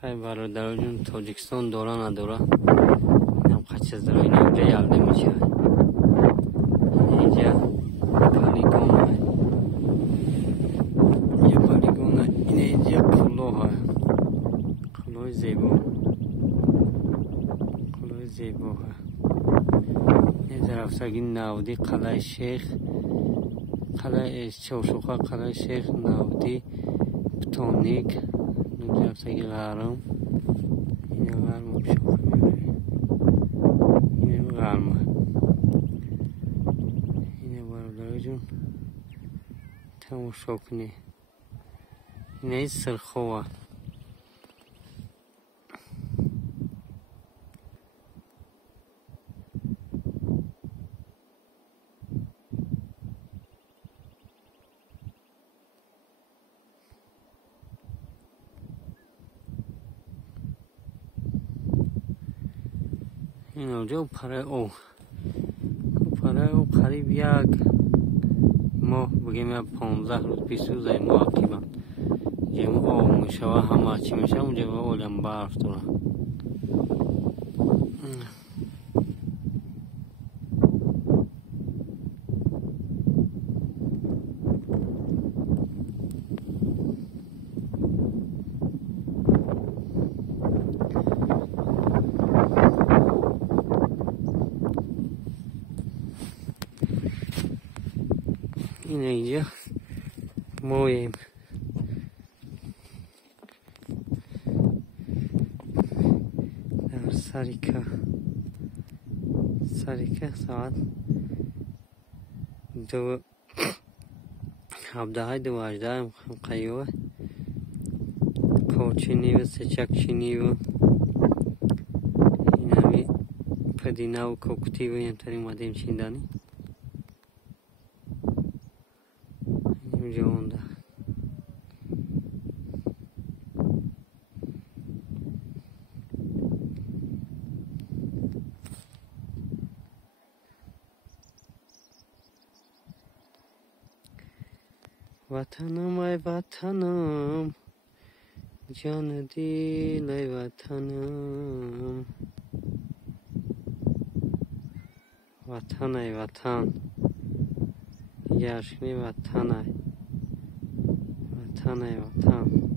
خیلی برادر جون تاجیکستان داره نداره هم خچه زرای اینجا یلده میشه اینجا پالیگون یه پالیگون اینجا قلو های قلوی زیبا قلوی زیبا های اینجا رفتگی ناودی قلعه شیخ قلعه چوشوخه قلعه شیخ ناودی بتونیک اینجا رفتگی غرم اینه غرم شوخه میبری اینه غرمه اینه برادر جون تماشا کنی اینه سرخوه این اونجا پره او قریب یک ماه بگیم 15 روز 20 روز این ماه کیبم جمع او میشه و همه چی میشه اونجا و اولم برف داره این اینجا مویم در سریکه ساعت 17:18 قیوه کوچینی و سچکچینی و این همی پدینه و کوکتی و اینطوری اومدیم چیندانی اینجا اونده وطنم ای وطنم جان دیل ای وطنم وطن ای وطن یاشنی وطن ای وطن